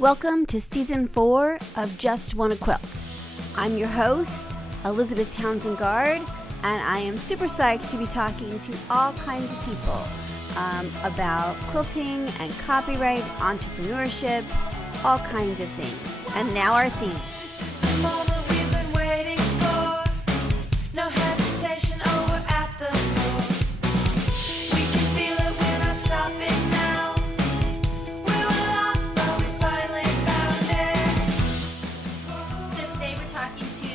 Welcome to Season 4 of Just Wanna Quilt. I'm your host, Elizabeth Townsend Guard, and I am super psyched to be talking to all kinds of people about quilting and copyright, entrepreneurship, all kinds of things. And now our theme. This is the moment we've been waiting for. No hesitation, over at the door. We can feel it, we're not stopping now. We were lost, but we finally found it. So today we're talking to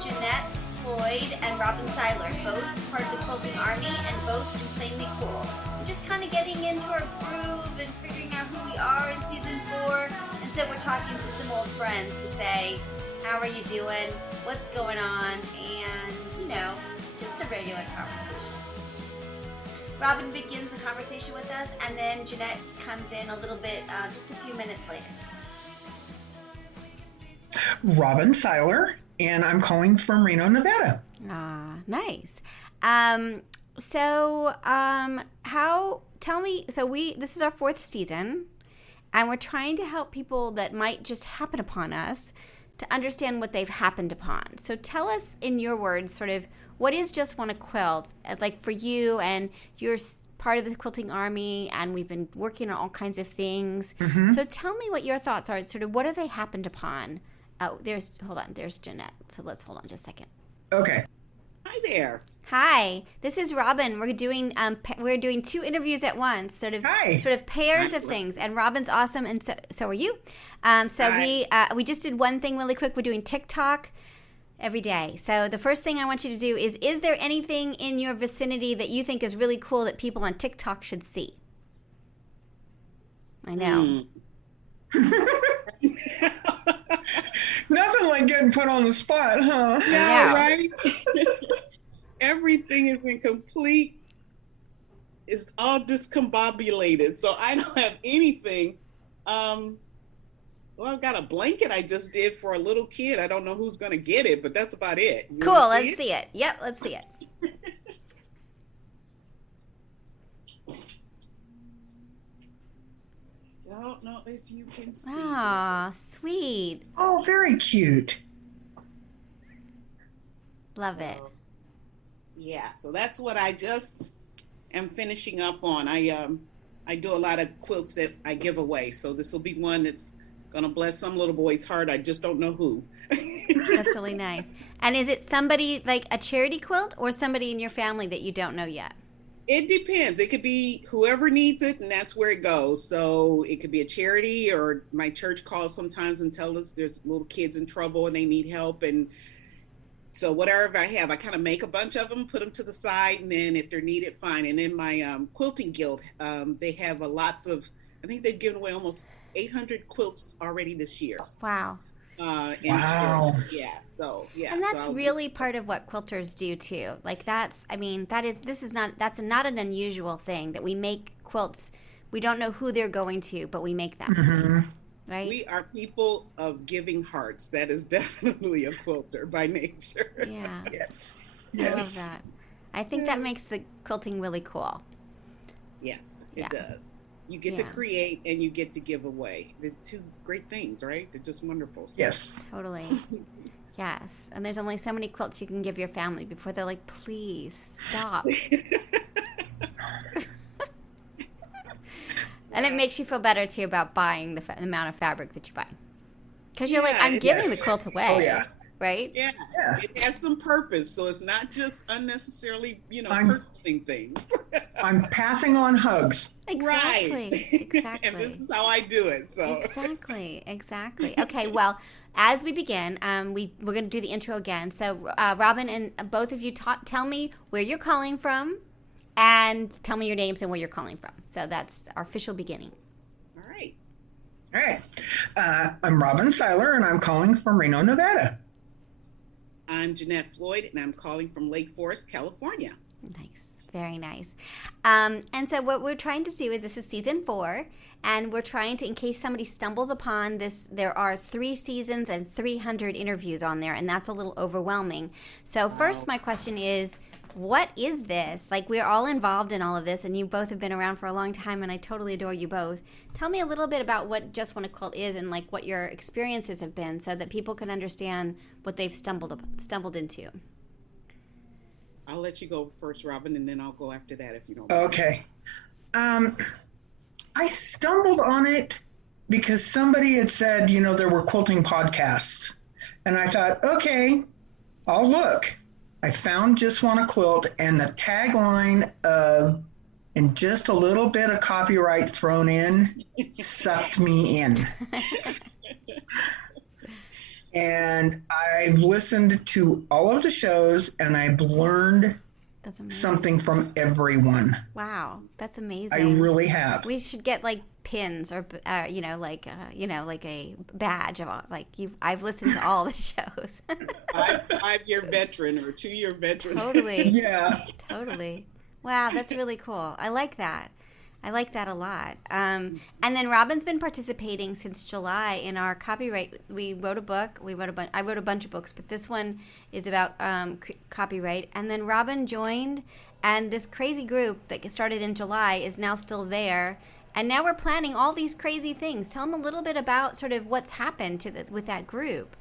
Jeannette Floyd and Robin Siler, both part of the Quilting Army and both insanely cool. We're just kind of getting into our groove and figuring out who we are in Season 4. And so we're talking to some old friends to say, how are you doing? What's going on? And, just a regular conversation. Robin begins the conversation with us, and then Jeannette comes in a little bit, just a few minutes later. Robin Siler, and I'm calling from Reno, Nevada. Ah, nice. This is our 4th season, and we're trying to help people that might just happen upon us to understand what they've happened upon. So tell us in your words, sort of, what is Just Wanna Quilt, like for you, and you're part of the Quilting Army, and we've been working on all kinds of things. Mm-hmm. So tell me what your thoughts are, sort of, what have they happened upon? Oh, there's Jeannette. So let's hold on just a second. Okay. Hi there. Hi, this is Robin. We're doing 2 interviews at once, sort of pairs of things. And Robin's awesome, and so are you. We just did one thing really quick. We're doing TikTok every day. So the first thing I want you to do is there anything in your vicinity that you think is really cool that people on TikTok should see? I know. Nothing like getting put on the spot, huh? Yeah, right? Everything is it's all discombobulated. So I don't have anything. I've got a blanket I just did for a little kid. I don't know who's going to get it, but that's about it. Cool, let's see it. Yep, let's see it. Don't know if you can see. Ah, sweet. Oh, very cute. Love it. Yeah, so that's what I just am finishing up on. I do a lot of quilts that I give away, so this will be one that's going to bless some little boy's heart. I just don't know who. That's really nice. And is it somebody, like a charity quilt, or somebody in your family that you don't know yet? It depends. It could be whoever needs it, and that's where it goes. So it could be a charity, or my church calls sometimes and tells us there's little kids in trouble and they need help. And so whatever I have, I kind of make a bunch of them, put them to the side, and then if they're needed, fine. And then my quilting guild, they have I think they've given away almost 800 quilts already this year. Wow. Wow. And that's really part of what quilters do too. Like that's not an unusual thing that we make quilts. We don't know who they're going to, but we make them. Mm-hmm. Right? We are people of giving hearts. That is definitely a quilter by nature. Yeah. Yes. I love that. I think that makes the quilting really cool. Yes, it does. You get to create and you get to give away. They're 2 great things, right? They're just wonderful. So. Yes. Totally. Yes. And there's only so many quilts you can give your family before they're like, please stop. And it makes you feel better too about buying the amount of fabric that you buy. Because you're like, I'm giving the quilt away. Oh, yeah. Right? Yeah. It has some purpose. So it's not just unnecessarily, purchasing things. I'm passing on hugs. Exactly. Exactly. And this is how I do it. So Exactly. Okay, well, as we begin, we're going to do the intro again. So Robin and both of you tell me where you're calling from and tell me your names and where you're calling from. So that's our official beginning. All right. All right. I'm Robin Siler, and I'm calling from Reno, Nevada. I'm Jeannette Floyd, and I'm calling from Lake Forest, California. Nice. Very nice. And so what we're trying to do is, this is Season 4, and we're trying to, in case somebody stumbles upon this, there are 3 seasons and 300 interviews on there, and that's a little overwhelming. So first, my question is, what is this? Like, we're all involved in all of this, and you both have been around for a long time, and I totally adore you both. Tell me a little bit about what Just Want to Quilt is and, like, what your experiences have been so that people can understand what they've stumbled into. I'll let you go first, Robin, and then I'll go after that if you don't mind. Okay. I stumbled on it because somebody had said, there were quilting podcasts. And I thought, okay, I'll look. I found Just Want to Quilt, and the tagline of, and just a little bit of copyright thrown in, sucked me in. And I've listened to all of the shows, and I've learned something from everyone. Wow, that's amazing. I really have. We should get like pins or like a badge of I've listened to all the shows. 5-year veteran or 2-year veteran. Totally. Yeah. Totally. Wow, that's really cool. I like that. I like that a lot. And then Robin's been participating since July in our copyright. We wrote a book. I wrote a bunch of books, but this one is about copyright. And then Robin joined, and this crazy group that started in July is now still there. And now we're planning all these crazy things. Tell them a little bit about sort of what's happened with that group.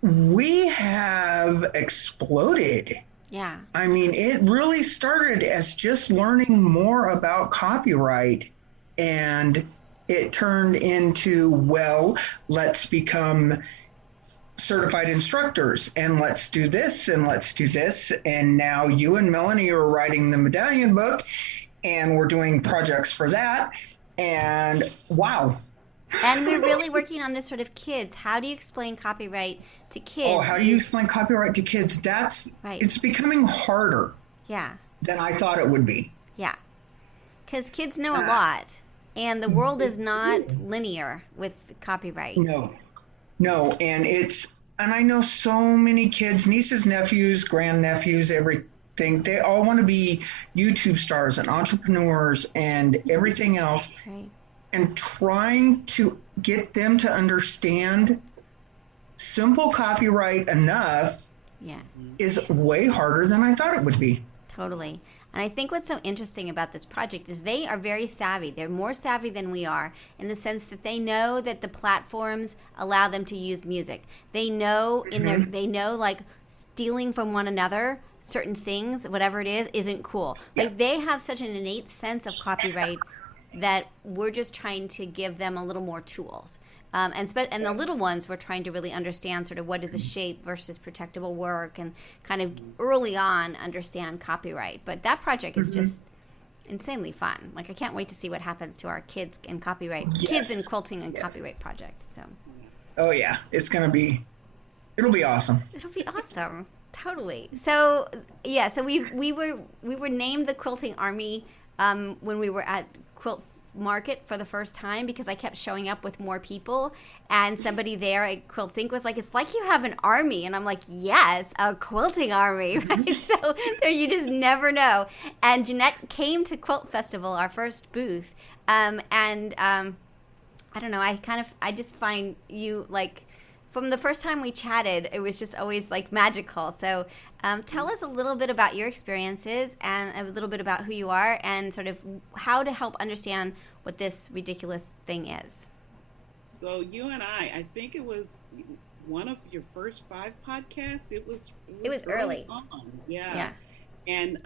We have exploded. Yeah. I mean, it really started as just learning more about copyright, and it turned into, well, let's become certified instructors, and let's do this, and let's do this. And now you and Melanie are writing the medallion book, and we're doing projects for that. And wow. And we're really working on this sort of kids. How do you explain copyright to kids? Oh, how do you explain copyright to kids? Right. It's becoming harder than I thought it would be. Yeah. Because kids know a lot, and the world is not linear with copyright. No. And I know so many kids, nieces, nephews, grandnephews, everything. They all want to be YouTube stars and entrepreneurs and everything else. Right. And trying to get them to understand simple copyright enough is way harder than I thought it would be. Totally. And I think what's so interesting about this project is they are very savvy. They're more savvy than we are in the sense that they know that the platforms allow them to use music. They know like stealing from one another certain things, whatever it is, isn't cool. Yeah. Like they have such an innate sense of copyright that we're just trying to give them a little more tools. And the little ones, we're trying to really understand sort of what is a shape versus protectable work and kind of early on understand copyright. But that project is just insanely fun. Like, I can't wait to see what happens to our kids in copyright, kids in quilting and copyright project. So. Oh yeah, it'll be awesome. It'll be awesome. Totally. So yeah, so we were named the Quilting Army when we were at Quilt Market for the first time because I kept showing up with more people, and somebody there at Quilt Sync was like, "It's like you have an army," and I'm like, "Yes, a quilting army." Right? So there, you just never know. And Jeannette came to Quilt Festival, our first booth, and I don't know. I just find you like. From the first time we chatted, it was just always like magical. So tell us a little bit about your experiences and a little bit about who you are and sort of how to help understand what this ridiculous thing is. So you and I think it was one of your first 5 podcasts. It was early on. Yeah. And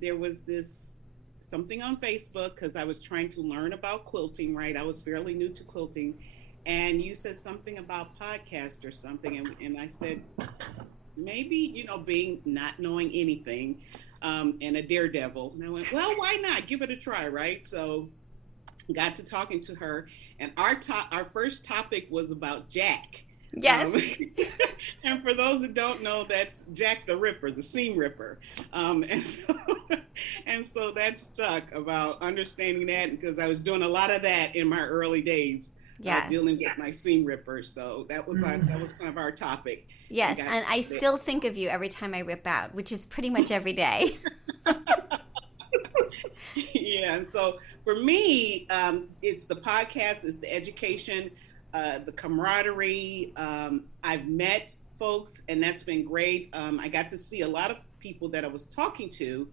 there was something on Facebook because I was trying to learn about quilting, right? I was fairly new to quilting. And you said something about podcast or something, and I said, maybe, not knowing anything, and a daredevil. And I went, well, why not? Give it a try, right? So got to talking to her, and our first topic was about Jack. Yes. And for those that don't know, that's Jack the Ripper, the seam ripper. And so that stuck about understanding that because I was doing a lot of that in my early days. Yes. Dealing with my seam rippers, so that was kind of our topic. Yes, and I still think of you every time I rip out, which is pretty much every day. Yeah, and so for me, it's the podcast, it's the education, the camaraderie. I've met folks, and that's been great. I got to see a lot of people that I was talking to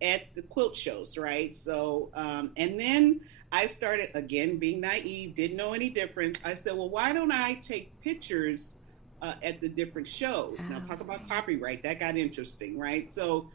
at the quilt shows, right? So, and then I started, again, being naive, didn't know any difference. I said, well, why don't I take pictures at the different shows? Now, talk about copyright. That got interesting, right? So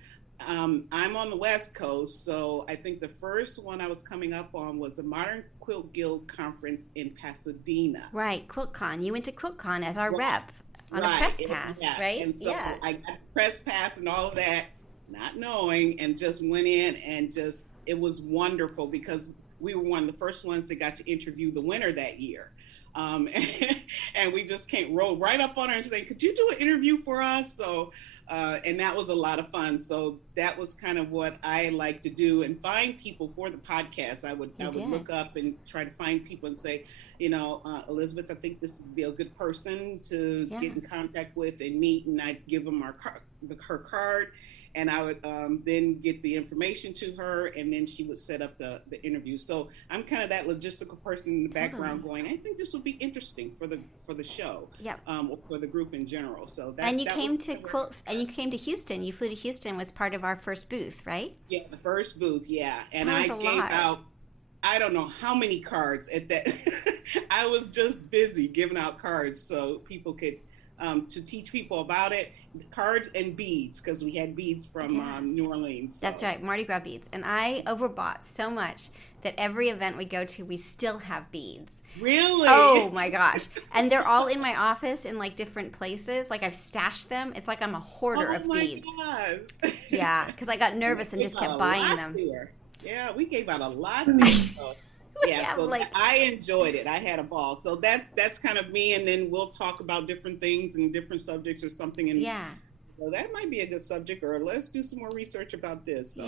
I'm on the West Coast, so I think the first one I was coming up on was the Modern Quilt Guild Conference in Pasadena. Right, QuiltCon. You went to QuiltCon as our rep on a press pass, right? And so I got press pass and all of that, not knowing, and just went in, and just, it was wonderful because we were one of the first ones that got to interview the winner that year. And we just roll right up on her and say, could you do an interview for us? So, and that was a lot of fun. So that was kind of what I like to do, and find people for the podcast. I would look up and try to find people and say, Elizabeth, I think this would be a good person to get in contact with and meet. And I'd give them her card. And I would then get the information to her, and then she would set up the interview. So I'm kind of that logistical person in the background, going, I think this would be interesting for the show, or for the group in general. So that, and you came to Houston. You flew to Houston, was part of our first booth, right? Yeah, the first booth, yeah. And I gave out, I don't know how many cards at that. I was just busy giving out cards so people could. To teach people about it, cards and beads, because we had beads from New Orleans. So. That's right, Mardi Gras beads. And I overbought so much that every event we go to, we still have beads. Really? Oh my gosh. And they're all in my office in like different places. Like I've stashed them. It's like I'm a hoarder of beads. Oh my gosh. Yeah, because I got nervous and just kept buying them. Yeah, we gave out a lot of beads. Yeah, so I enjoyed it. I had a ball. So that's kind of me, and then we'll talk about different things and different subjects or something. And well, that might be a good subject, or let's do some more research about this. So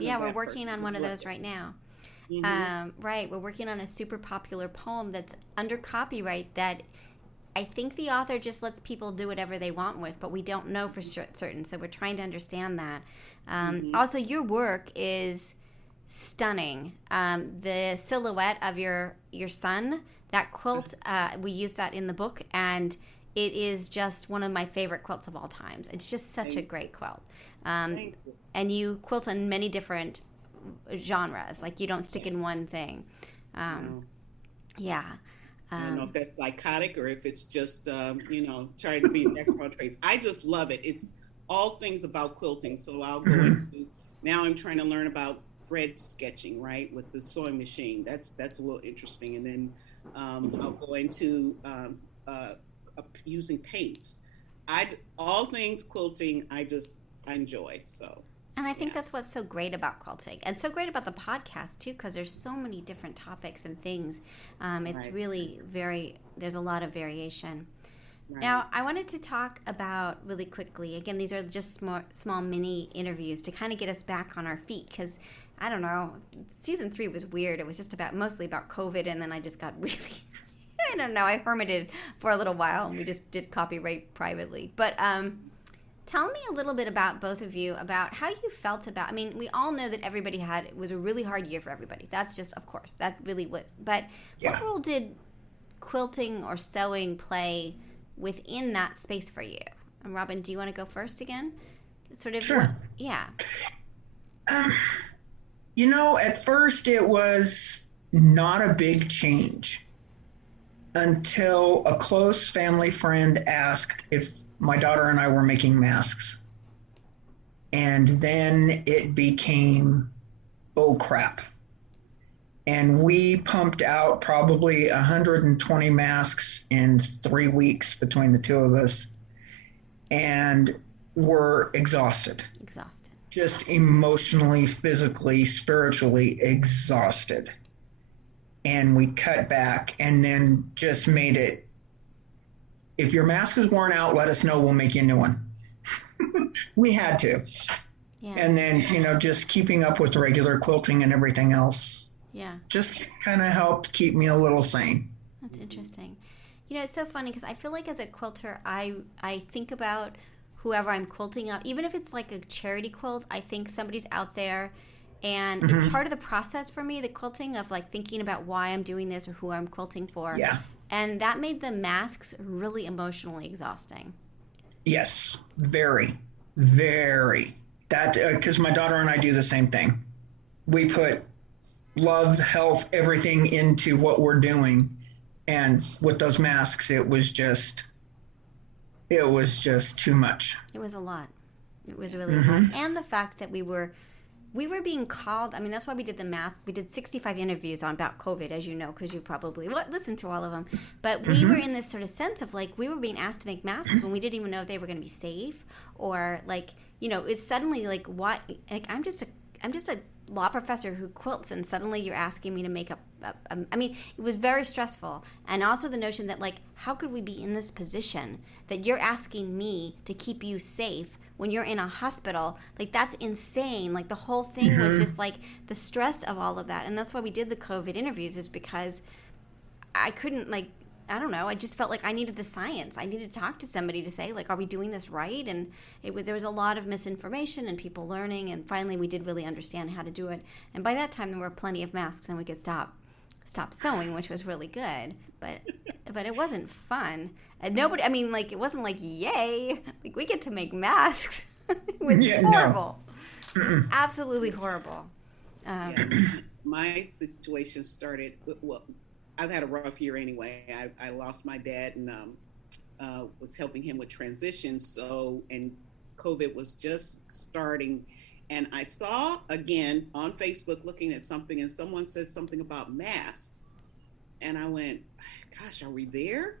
we're working on one of those right now. Mm-hmm. Right, we're working on a super popular poem that's under copyright that I think the author just lets people do whatever they want with, but we don't know for certain. So we're trying to understand that. Also, your work is stunning. The silhouette of your son, that quilt, we use that in the book, and it is just one of my favorite quilts of all times. It's just such a great quilt. And you quilt in many different genres, like you don't stick in one thing. I don't know if that's psychotic or if it's just trying to be jack of all trades. I just love it. It's all things about quilting. So I'll go into, now I'm trying to learn about thread sketching, right, with the sewing machine. That's a little interesting. And then I'll go into using paints. All things quilting, I enjoy. So. And I think that's what's so great about quilting, and so great about the podcast too, because there's so many different topics and things. It's really there's a lot of variation. Right. Now, I wanted to talk about really quickly, again, these are just small mini interviews to kind of get us back on our feet, because I don't know, season 3 was weird. It was just mostly about COVID, and then I just got really, I don't know, I hermited for a little while, and we just did copyright privately. But tell me a little bit about both of you, about how you felt about, I mean, we all know that it was a really hard year for everybody. That's just, of course, that really was. But what role did quilting or sewing play within that space for you? And Robin, do you want to go first again? Sure. At first it was not a big change until a close family friend asked if my daughter and I were making masks. And then it became, oh crap. And we pumped out probably 120 masks in 3 weeks between the two of us, and were exhausted. Just emotionally, physically, spiritually exhausted. And we cut back and then just made it, if your mask is worn out, let us know, we'll make you a new one. We had to. Yeah. And then, just keeping up with regular quilting and everything else. Yeah. Just kind of helped keep me a little sane. That's interesting. It's so funny because I feel like as a quilter, I think about whoever I'm quilting up, even if it's like a charity quilt, I think somebody's out there, and it's part of the process for me, the quilting, of like thinking about why I'm doing this or who I'm quilting for. Yeah. And that made the masks really emotionally exhausting. Yes, very. Very. That because my daughter and I do the same thing. We put love, health, everything into what we're doing, and with those masks, it was just too much. It was a lot. It was really a lot. And the fact that we were being called. I mean, that's why we did the mask. We did 65 interviews about COVID, as you know, because you probably listened to all of them. But we were in this sort of sense of like we were being asked to make masks when we didn't even know if they were going to be safe, or like, you know, it's suddenly like what? Like I'm just a law professor who quilts, and suddenly you're asking me to make I mean, it was very stressful. And also the notion that like, how could we be in this position that you're asking me to keep you safe when you're in a hospital? Like, that's insane. Like, the whole thing was just like the stress of all of that. And that's why we did the COVID interviews, is because I couldn't, like, I don't know, I just felt like I needed the science. I needed to talk to somebody to say, like, are we doing this right? And there was a lot of misinformation and people learning, and finally we did really understand how to do it. And by that time there were plenty of masks and we could stop sewing, which was really good. But it wasn't fun. And nobody, I mean, like, it wasn't like, yay, like, we get to make masks. It was horrible. No. It was absolutely horrible. My situation started, well, I've had a rough year anyway. I lost my dad and was helping him with transition. And COVID was just starting. And I saw, again, on Facebook looking at something, and someone said something about masks. And I went, gosh, are we there?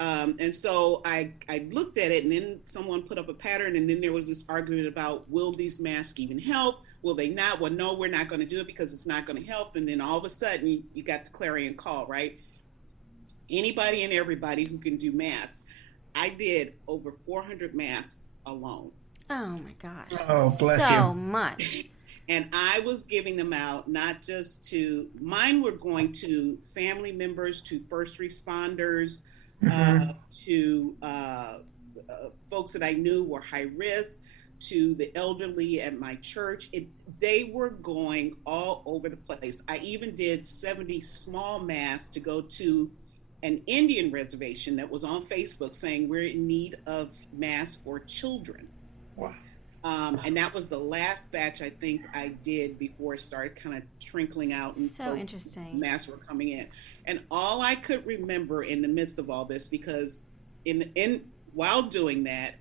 And so I looked at it, and then someone put up a pattern, and then there was this argument about, will these masks even help? Will they not? Well, no, we're not going to do it because it's not going to help. And then all of a sudden, you got the clarion call, right? Anybody and everybody who can do masks. I did over 400 masks alone. Oh, my gosh. Oh, bless you. So much. And I was giving them out, not just to, mine were going to family members, to first responders, to folks that I knew were high risk, to the elderly at my church. They were going all over the place. I even did 70 small masks to go to an Indian reservation that was on Facebook saying we're in need of masks for children. Wow. And that was the last batch I think I did before it started kind of trickling out and so interesting. Masks were coming in. And all I could remember in the midst of all this, because while doing that,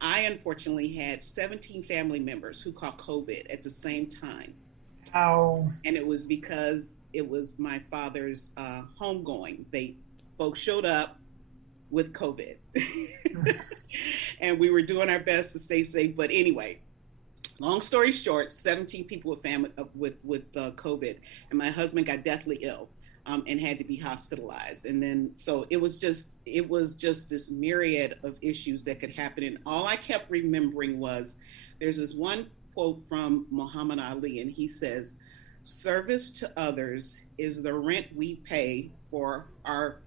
I unfortunately had 17 family members who caught COVID at the same time. Oh. And it was because it was my father's homegoing. Folks showed up with COVID. And we were doing our best to stay safe. But anyway, long story short, 17 people with COVID. And my husband got deathly ill and had to be hospitalized. And then, so it was just this myriad of issues that could happen. And all I kept remembering was, there's this one quote from Muhammad Ali, and he says, "Service to others is the rent we pay for our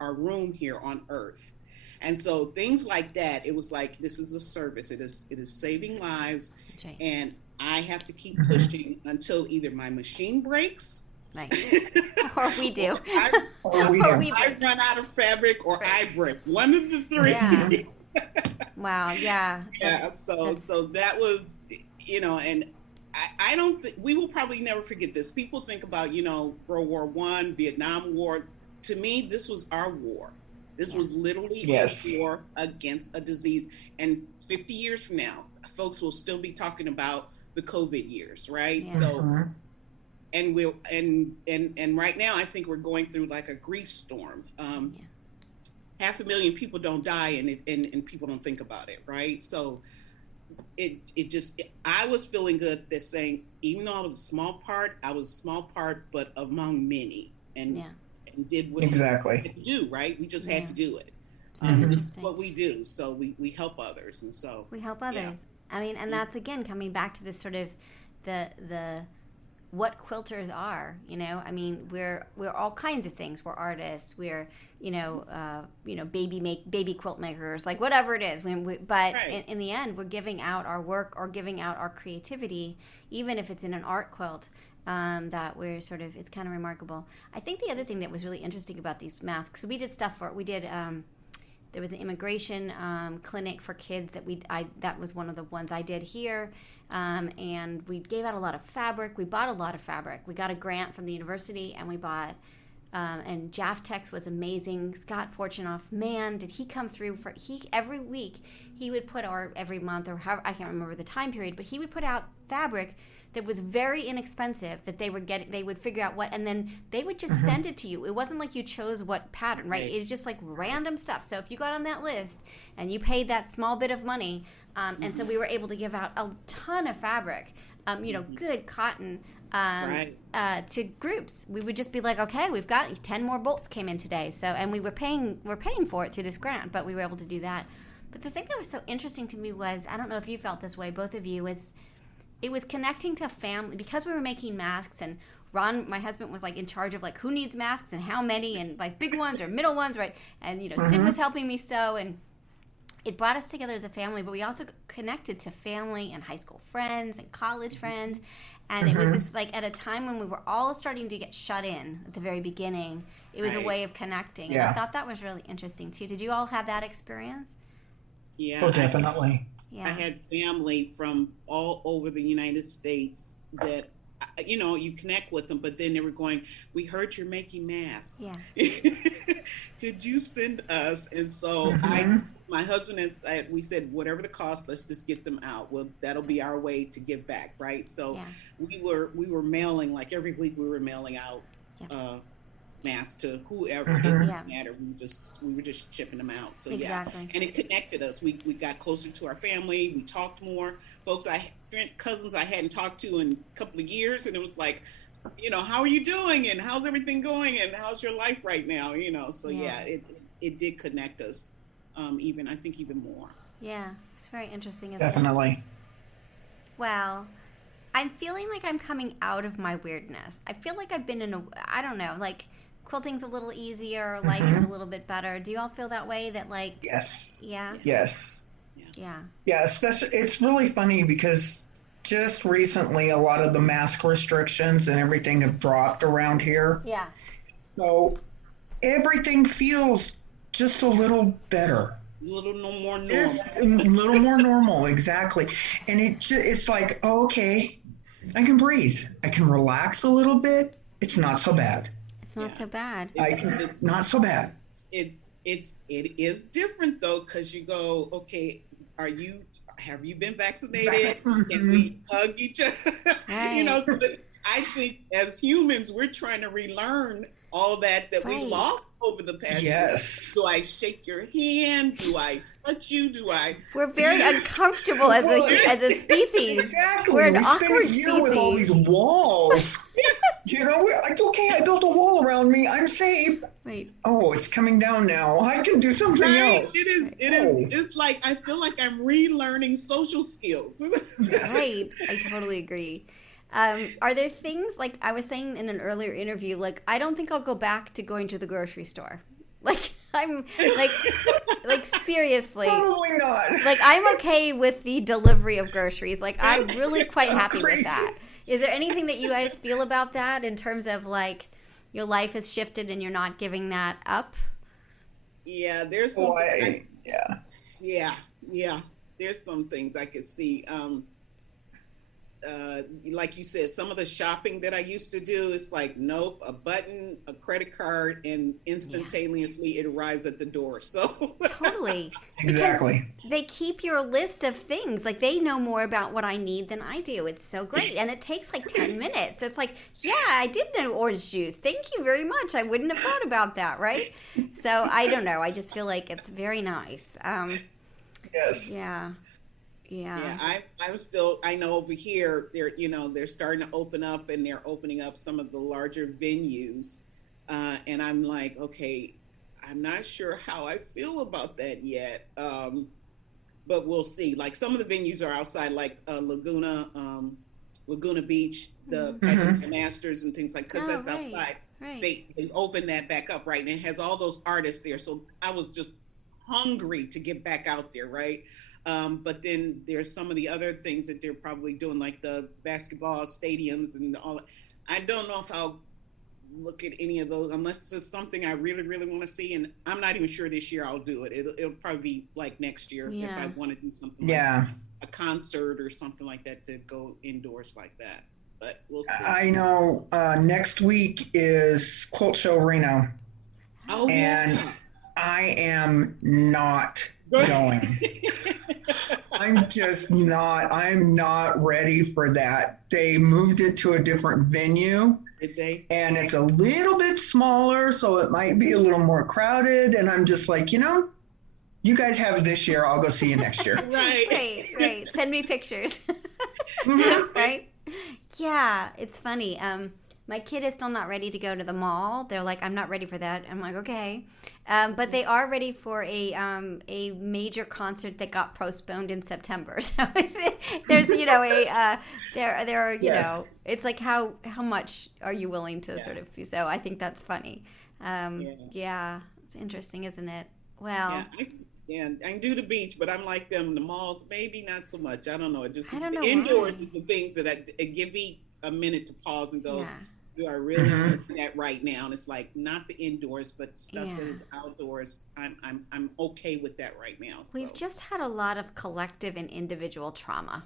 room here on earth." And so things like that, it was like, this is a service. It is saving lives. Right. And I have to keep pushing until either my machine breaks. Right. Or we do. I run out of fabric, or I break. One of the three. Yeah. Wow. Yeah. Yeah. So that was, and I don't think, we will probably never forget this. People think about, World War I, Vietnam War. To me, this was our war. This was literally a war against a disease. And 50 years from now, folks will still be talking about the COVID years, right? Yeah. So, and right now, I think we're going through like a grief storm. 500,000 people don't die, and people don't think about it, right? So, I was feeling good that saying, even though I was a small part, but among many, and did what we had to do, right? We just had to do it. So interesting. What we do. So we help others, and so we help others. Yeah. I mean, and that's again coming back to this sort of the what quilters are. I mean, we're all kinds of things. We're artists. We're baby quilt makers, like whatever it is. But in the end, we're giving out our work or giving out our creativity, even if it's in an art quilt. That we're sort of, it's kind of remarkable. I think the other thing that was really interesting about these masks, we did there was an immigration clinic for kids that was one of the ones I did here. And we gave out a lot of fabric. We bought a lot of fabric. We got a grant from the university, and we bought. And Jaftex was amazing. Scott Fortunoff, man, did he come through every week he would put, or every month, or however, I can't remember the time period, but he would put out fabric that was very inexpensive that they would figure out what, and then they would just send it to you. It wasn't like you chose what pattern, right? It was just like random stuff. So if you got on that list and you paid that small bit of money, and so we were able to give out a ton of fabric, good cotton, to groups. We would just be like, okay, we've got 10 more bolts came in today. So, and we're paying for it through this grant, but we were able to do that. But the thing that was so interesting to me was, I don't know if you felt this way, both of you, it was connecting to family, because we were making masks, and Ron, my husband, was like in charge of like who needs masks and how many, and like big ones or middle ones, right? And Sid was helping me sew, and it brought us together as a family, but we also connected to family and high school friends and college friends. And it was just like at a time when we were all starting to get shut in at the very beginning, it was a way of connecting. And I thought that was really interesting too. Did you all have that experience? Yeah. Oh, definitely. I had family from all over the United States that, you connect with them, but then they were going, we heard you're making masks. Yeah. Could you send us? And so my husband and I, we said, whatever the cost, let's just get them out. Well, that'll be our way to give back, right? So we were mailing, like every week we were mailing out masks to whoever. It didn't matter. We were just shipping them out. So and it connected us. We got closer to our family. We talked more. Folks, cousins I hadn't talked to in a couple of years, and it was like, how are you doing, and how's everything going, and how's your life right now? So it did connect us. I think even more. Yeah, it's very interesting. Definitely. Well, I'm feeling like I'm coming out of my weirdness. I feel like I've been I don't know, like quilting's a little easier, life is a little bit better. Do you all feel that way? That like yes. Yeah. Yes. Yeah. Yeah, especially it's really funny because just recently a lot of the mask restrictions and everything have dropped around here. Yeah. So everything feels just a little better. A little more normal. Just a little more normal, exactly. And it's like, oh, okay, I can breathe. I can relax a little bit. It's not so bad. It's not so bad. Not so bad. It is different though, because you go, okay, have you been vaccinated? Can we hug each other? Right. So I think as humans, we're trying to relearn all that we lost over the past year. Do I shake your hand? Do I touch you? We're very uncomfortable as a species. Exactly. We're an we awkward spend a year species. with all these walls. We're like, okay, I built a wall around me. I'm safe. Right. Oh, it's coming down now. I can do something else. It is. It's like I feel like I'm relearning social skills. Yes. Right. I totally agree. Are there things, like I was saying in an earlier interview, like I don't think I'll go back to going to the grocery store. Like I'm like seriously. Probably not. Like I'm okay with the delivery of groceries. Like I'm really quite happy with that. Is there anything that you guys feel about that in terms of like your life has shifted and you're not giving that up? Yeah, there's some. Yeah. There's some things I could see. Like you said, some of the shopping that I used to do is like, nope, a button, a credit card, and instantaneously it arrives at the door. So totally. Exactly. Because they keep your list of things. Like they know more about what I need than I do. It's so great. And it takes like 10 minutes. It's like, yeah, I did know orange juice. Thank you very much. I wouldn't have thought about that, right? So I don't know. I just feel like it's very nice. Yes. Yeah. I'm still, I know over here, they're starting to open up and they're opening up some of the larger venues. And I'm like, okay, I'm not sure how I feel about that yet. But we'll see. Like some of the venues are outside, like Laguna Beach, the Patrick Masters and things like, because that's outside. Right. They open that back up, right? And it has all those artists there. So I was just hungry to get back out there, right? But then there's some of the other things that they're probably doing, like the basketball stadiums and all that. I don't know if I'll look at any of those unless it's something I really, really want to see. And I'm not even sure this year I'll do it. It'll probably be like next year if I want to do something like a concert or something like that to go indoors like that. But we'll see. I know next week is Quilt Show Reno. Oh, and I am not going. I'm not ready for that. They moved it to a different venue. Did they? And it's a little bit smaller, so it might be a little more crowded. And I'm just like, you guys have it this year. I'll go see you next year. Right. Send me pictures. Right? Yeah, it's funny. My kid is still not ready to go to the mall. They're like, I'm not ready for that. I'm like, okay. But they are ready for a major concert that got postponed in September. So there's, it's like how much are you willing to sort of, so I think that's funny. Yeah, it's interesting, isn't it? Well. Yeah, I can do the beach, but I'm like them. The malls, maybe not so much. I don't know. Indoors is the things that it give me a minute to pause and go, do I really want to do that right now? And it's like not the indoors, but stuff that is outdoors. I'm okay with that right now. So. We've just had a lot of collective and individual trauma.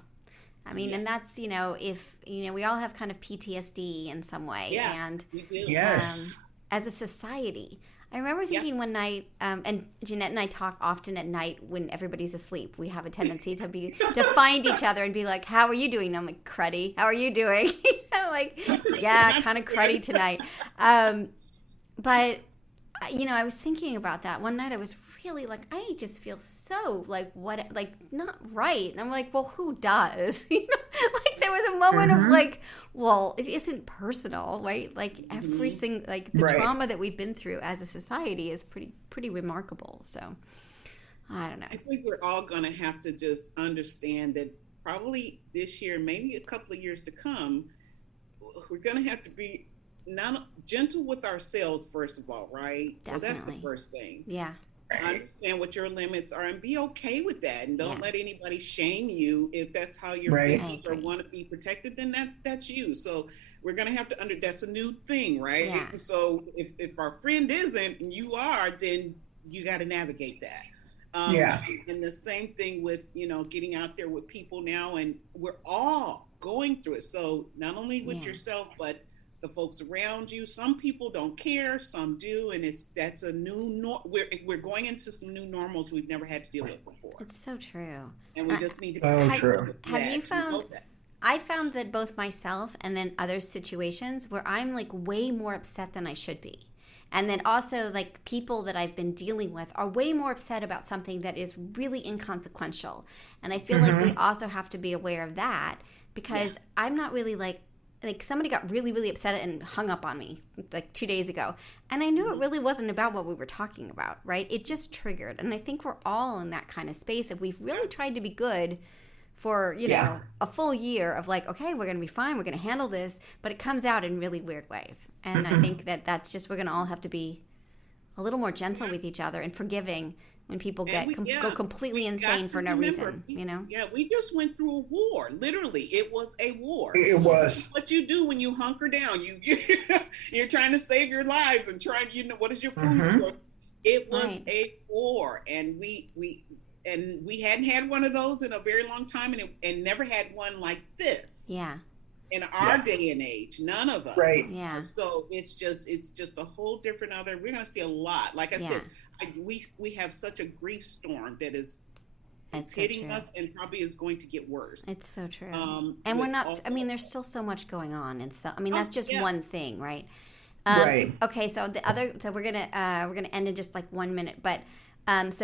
I mean, and that's, if, we all have kind of PTSD in some way. Yeah, and we do. Yes. As a society, I remember thinking one night, and Jeanette and I talk often at night when everybody's asleep. We have a tendency to find each other and be like, "How are you doing?" And I'm like, "Cruddy. How are you doing?" Kind of cruddy tonight. But I was thinking about that one night. I was really like, I just feel so not right. And I'm like, well, who does? There was a moment of like, well, it isn't personal, right? Like every single, the trauma that we've been through as a society is pretty remarkable. So I don't know. I think we're all going to have to just understand that probably this year, maybe a couple of years to come, we're going to have to be not gentle with ourselves, first of all, right? Definitely. So that's the first thing. Yeah. Understand what your limits are and be okay with that, and don't let anybody shame you. If that's how you're feeling or want to be protected, then that's you. So we're gonna have to that's a new thing, right? Yeah. So if our friend isn't and you are, then you got to navigate that. And the same thing with getting out there with people now, and we're all going through it. So not only with yourself, but the folks around you. Some people don't care, some do, and that's a new we're going into some new normals we've never had to deal with before. It's so true. And we just need to have you found I found that both myself and then other situations where I'm like way more upset than I should be. And then also like people that I've been dealing with are way more upset about something that is really inconsequential. And I feel like we also have to be aware of that, because I'm not really like somebody got really, really upset and hung up on me like 2 days ago. And I knew it really wasn't about what we were talking about, right? It just triggered. And I think we're all in that kind of space. If we've really tried to be good for, a full year of like, okay, we're going to be fine. We're going to handle this. But it comes out in really weird ways. And I think that's just, we're going to all have to be a little more gentle with each other and forgiving when people go completely insane for no reason, Yeah, we just went through a war. Literally, it was a war. It was. What you do when you hunker down, you're trying to save your lives and trying, what is your food for? It was a war, and we hadn't had one of those in a very long time, and never had one like this. Yeah. In our day and age, none of us. Right. Yeah. So it's just a whole different we're going to see a lot. Like I said, we have such a grief storm that is hitting us and probably is going to get worse. It's so true. And we're not, there's still so much going on. And so, that's just one thing, right? Right. Okay. So we're going to end in just like 1 minute. But, I was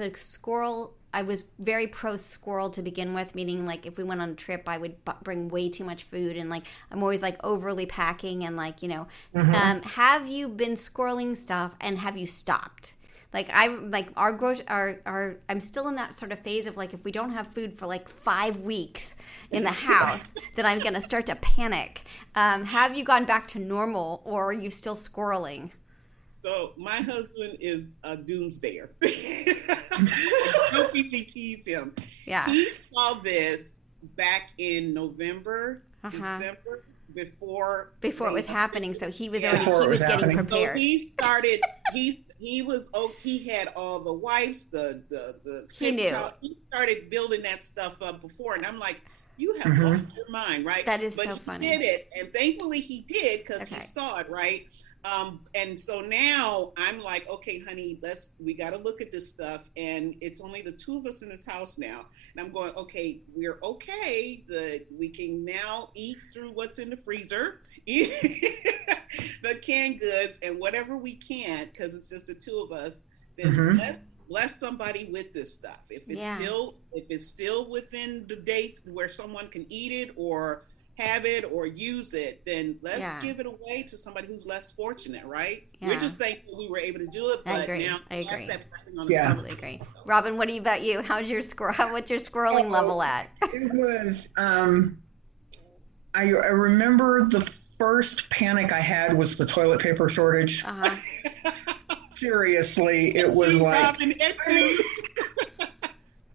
a squirrel. I was very pro squirrel to begin with, meaning like if we went on a trip, I would bring way too much food, and like I'm always like overly packing, and like have you been squirreling stuff and have you stopped? Like I'm still in that sort of phase of like if we don't have food for like 5 weeks in the house, then I'm gonna start to panic. Have you gone back to normal, or are you still squirreling? So my husband is a doomsdayer. Don't tease him. Yeah. He saw this back in November, December, before Before it was happening, so he was already Before it he was was getting happening. prepared. So he started. He had all the wipes, the He knew. towel. He started building that stuff up before, and I'm like, you have Mhm. lost your mind, right? That is but so he funny. did it, and thankfully he did because Okay. he saw it, right? And so now I'm like, okay, honey, we got to look at this stuff, and it's only the two of us in this house now, and I'm going, okay, we're okay. We can now eat through what's in the freezer, the canned goods, and whatever we can, because it's just the two of us. Then Mhm. let's bless somebody with this stuff. If Yeah. it's still within the date where someone can eat it or have it or use it, then let's Yeah. give it away to somebody who's less fortunate, right? Yeah. We're just thankful we were able to do it, I but agree. now I that's agree. that blessing on the Yeah. side. Totally agree. Robin, what about you? What's your squirreling level at? It was, I remember the first panic I had was the toilet paper shortage. Uh-huh. Seriously, it was like, Robin, it too.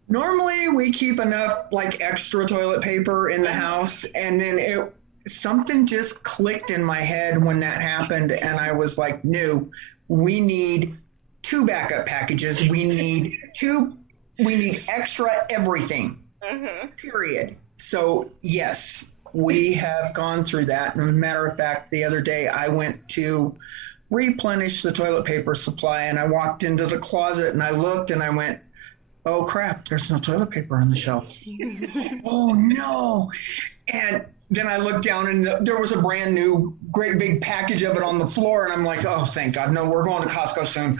normally we keep enough like extra toilet paper in the house, and then something just clicked in my head when that happened, and I was like, no, we need 2 backup packages. We need extra everything. Uh-huh. Period. So yes, we have gone through that. And as a matter of fact, the other day I went to replenish the toilet paper supply, and I walked into the closet and I looked and I went, oh crap, there's no toilet paper on the shelf. Oh no. And then I looked down and there was a brand new great big package of it on the floor, and I'm like, oh thank God, no, we're going to Costco soon.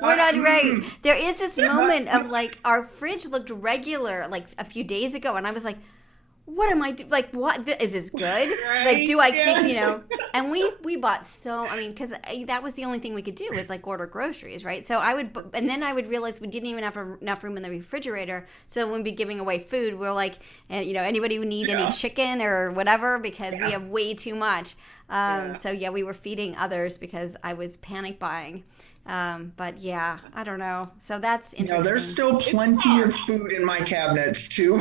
We're not right. There is this moment of like our fridge looked regular like a few days ago, and I was like, what am I doing? Like, what is this good? Right? Like, do I keep, Yeah. And we bought because that was the only thing we could do was like order groceries, right? So and then I would realize we didn't even have enough room in the refrigerator. So when we'd be giving away food, we're like, anybody who need any chicken or whatever, because we have way too much. So yeah, we were feeding others because I was panic buying. But yeah, I don't know. So that's interesting. There's still plenty of food in my cabinets too.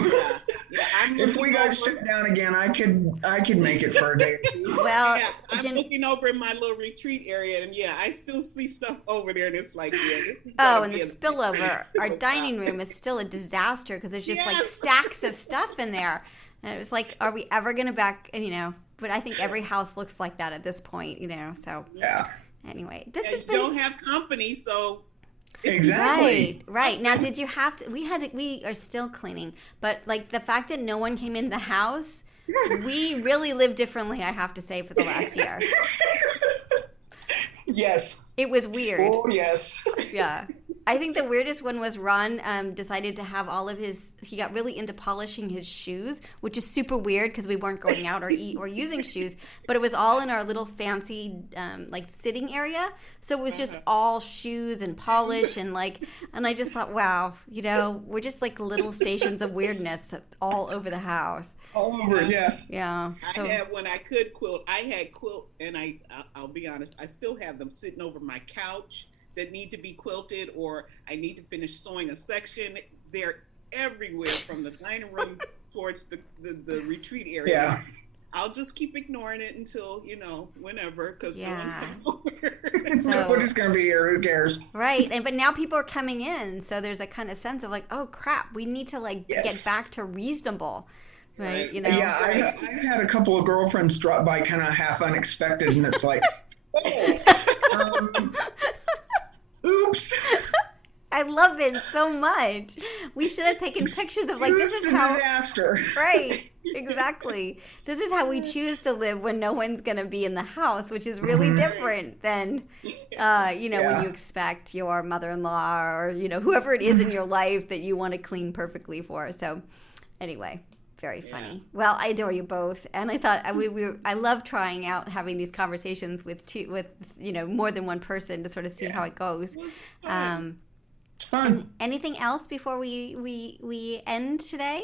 Yeah, if we got shut down again, I could make it for a day or two. Well, yeah, I'm looking over in my little retreat area, and yeah, I still see stuff over there, and it's like, yeah, this is and the spillover. Our dining room is still a disaster because there's just like Yes. stacks of stuff in there. And it was like, are we ever going to but I think every house looks like that at this point, so. Yeah. Anyway, this and has been don't have company, so Exactly. right. Now, did you have to? We are still cleaning, but like the fact that no one came in the house, we really lived differently. I have to say, for the last year, Yes. it was weird. Oh yes. Yeah. I think the weirdest one was Ron decided to have he got really into polishing his shoes, which is super weird because we weren't going out or using shoes, but it was all in our little fancy like sitting area. So it was just all shoes and polish and I just thought, wow, we're just like little stations of weirdness all over the house. All over. Yeah. Yeah. So, I had when I could quilt. I had quilt, and I'll be honest, I still have them sitting over my couch that need to be quilted, or I need to finish sewing a section. They're everywhere from the dining room towards the retreat area. Yeah. I'll just keep ignoring it until, whenever, because no one's Yeah. coming over. So- Nobody's gonna be here. Who cares? right. But now people are coming in, so there's a kind of sense of like, oh crap, we need to get Yes. back to reasonable. Right. Right. Yeah, I've had a couple of girlfriends drop by kind of half unexpected, and it's like, oops. I love it so much. We should have taken pictures of like, this Excuse is the how, disaster. right, exactly. This is how we choose to live when no one's going to be in the house, which is really different than, when you expect your mother-in-law or, whoever it is in your life that you want to clean perfectly for. So anyway, very funny. Yeah. Well, I adore you both. And I thought I love trying out having these conversations with more than one person to sort of see how it goes. It's fun. Anything else before we end today?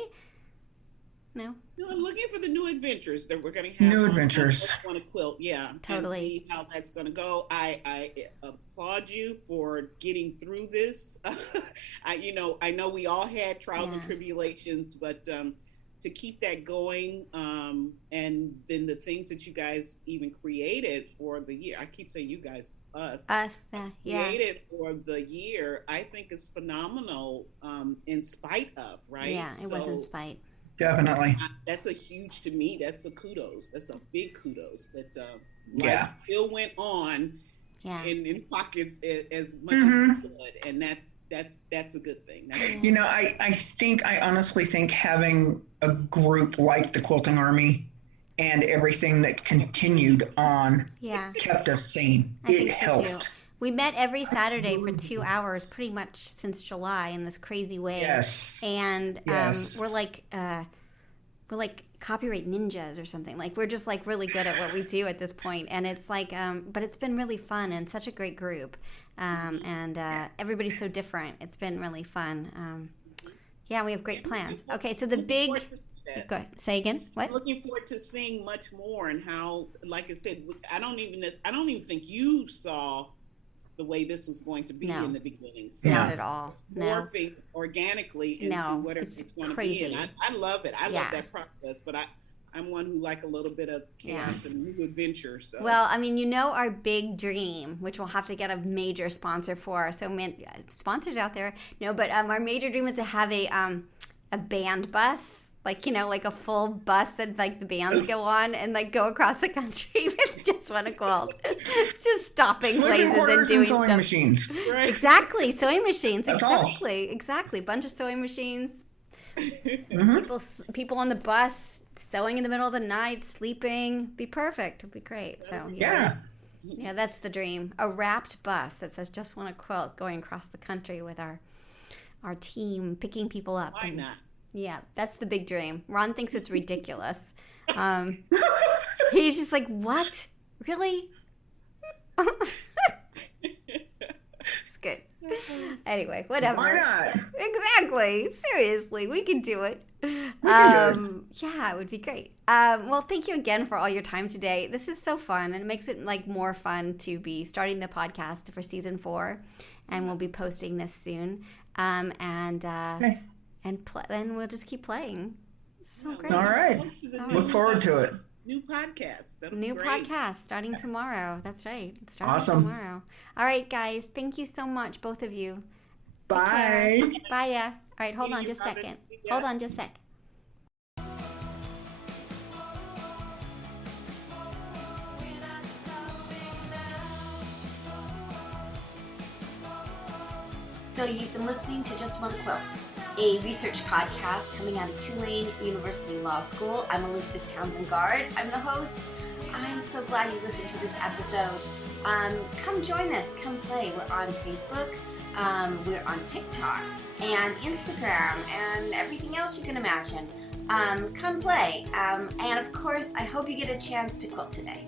No? No, I'm looking for the new adventures that we're going to have. New adventures. On a quilt, yeah. Totally. And see how that's going to go. I applaud you for getting through this. I know we all had trials and Yeah. tribulations, but to keep that going, and then the things that you guys even created for the year. I keep saying you guys, us, yeah. created for the year, I think is phenomenal, in spite of, right? Yeah, it was in spite. Definitely. That's a huge, to me, that's a kudos. That's a big kudos that Yeah. life still went on Yeah. in pockets as much as it could. And that's a good thing. You know, I honestly think having a group like the Quilting Army and everything that continued on Yeah. kept us sane. I It think so helped. too. We met every Saturday for 2 hours, pretty much since July, in this crazy way. Yes. And Yes. we're like copyright ninjas or something. Like, we're just like really good at what we do at this point. And it's like, but it's been really fun and such a great group. And everybody's so different. It's been really fun. Yeah, we have great plans. Okay, so the big. Go ahead. Say again. What? I'm looking forward to seeing much more, and how, like I said, I don't even think you saw the way this was going to be in the beginning. So Not at all. No. morphing organically into whatever it's going crazy. to be. And I love it. I love that process, but I'm one who like a little bit of chaos and new adventure. So. Well, I mean, our big dream, which we'll have to get a major sponsor for. So, sponsors out there, no, but our major dream is to have a band bus. Like, like a full bus that like the bands go on and like go across the country with just one quilt. It's just stopping places and doing sewing stuff. machines. Right. Exactly, sewing machines. That's Exactly. Bunch of sewing machines. People on the bus sewing in the middle of the night, sleeping. Be perfect. It'd be great. So Yeah. yeah, that's the dream. A wrapped bus that says "Just Want a Quilt" going across the country with our team, picking people up. Why not? Yeah, that's the big dream. Ron thinks it's ridiculous. He's just like, what? Really? It's good. Anyway, whatever. Why not? Exactly. Seriously, we can do it. can do Yeah, it would be great. Well, thank you again for all your time today. This is so fun, and it makes it like more fun to be starting the podcast for season 4, and we'll be posting this soon. Okay. Then we'll just keep playing. So great. All right. Look forward to it. New podcast. That'll New be great. podcast starting tomorrow. That's right. It's starting Awesome. tomorrow. All right, guys. Thank you so much, both of you. Bye. Bye, yeah. All right, hold on you, just a Robin. second. Yeah. Hold on just a sec. We're not stopping now. So you've been listening to Just One Quilt, a research podcast coming out of Tulane University Law School. I'm Elizabeth Townsend Guard. I'm the host. I'm so glad you listened to this episode. Come join us. Come play. We're on Facebook. We're on TikTok and Instagram and everything else you can imagine. Come play. And of course, I hope you get a chance to quilt today.